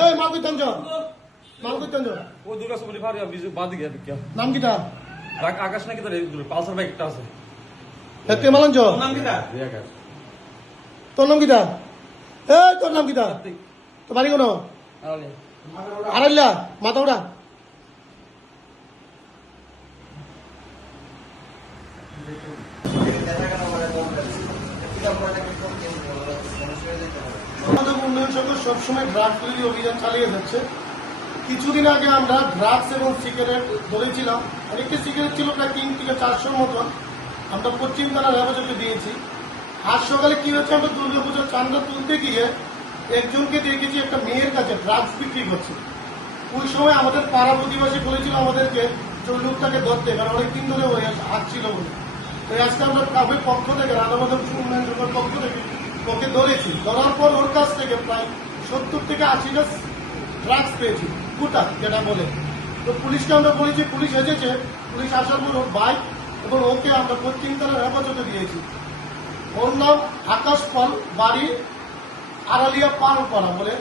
এই মাল কইতাম জ মাল কইতাম জ ও দুর্গা সুবলি ফারি আমি বাদ গিয়া বিক্যা নাম কিটা রাগ আকাশ নাকি তোর পালসার বাইক একটা আছে। হেতে মালান জ নাম কিটা তোর নাম কিটা এই তোর নাম কিটা তো বাড়ি কোন? আড়াইলা মাথা উড়া আমাদের উন্নয়ন সংঘ সবসময় ড্রাগ তৈরি অভিযান চালিয়ে যাচ্ছে। কিছুদিন আগে আমরা ড্রাগস এবং সিগারেট ধরেছিলাম। অনেকটি সিগারেট ছিল, প্রায় তিন থেকে চারশোর মতন। আমরা পশ্চিম থানার হেফাজতে দিয়েছি। আজ সকালে কি হচ্ছে, আমরা দুর্গা পুজোর চান্দা তুলতে গিয়ে একজনকে দেখেছি, একটা মেয়ের কাছে ড্রাগস বিক্রি করছে। ওই সময় আমাদের পাড়া প্রতিবাসী বলেছিল আমাদেরকে যে ওই লোকটাকে ধরতে, কারণ অনেকদিন ধরে ওই আসছিল বলে। তো আজকে আমরা ক্লাবের পক্ষ থেকে রাধামাধব উন্নয়ন পক্ষ থেকে ওকে ধরেছি। ধরার পর ওর কাছ থেকে প্রায় সত্তর থেকে আশিটা ড্রাগস পেয়েছি। কুটা যেটা বলে। তো পুলিশকে আমরা বলেছি পুলিশ এসেছে, পুলিশ আসার পর ওর বাইক এবং ওকে আমরা পশ্চিম তলার হেফাজতে দিয়েছি। ওর নাম আকাশ পাল, বাড়ি আড়ালিয়া পাল পড়া বলে